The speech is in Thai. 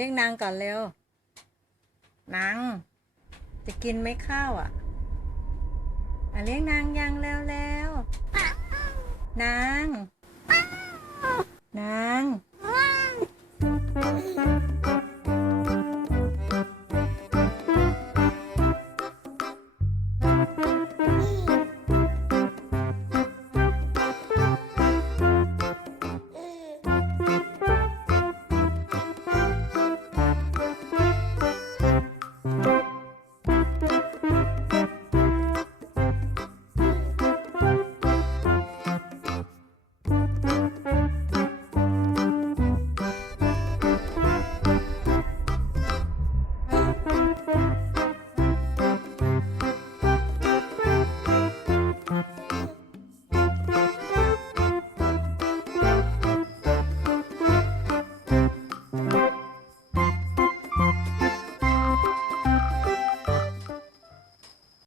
เรียกนางก่อนเร็ว นาง จะกินไม่ข้าวอะอะเรียกนางยังเร็วแล้วนาง นางอ Bye.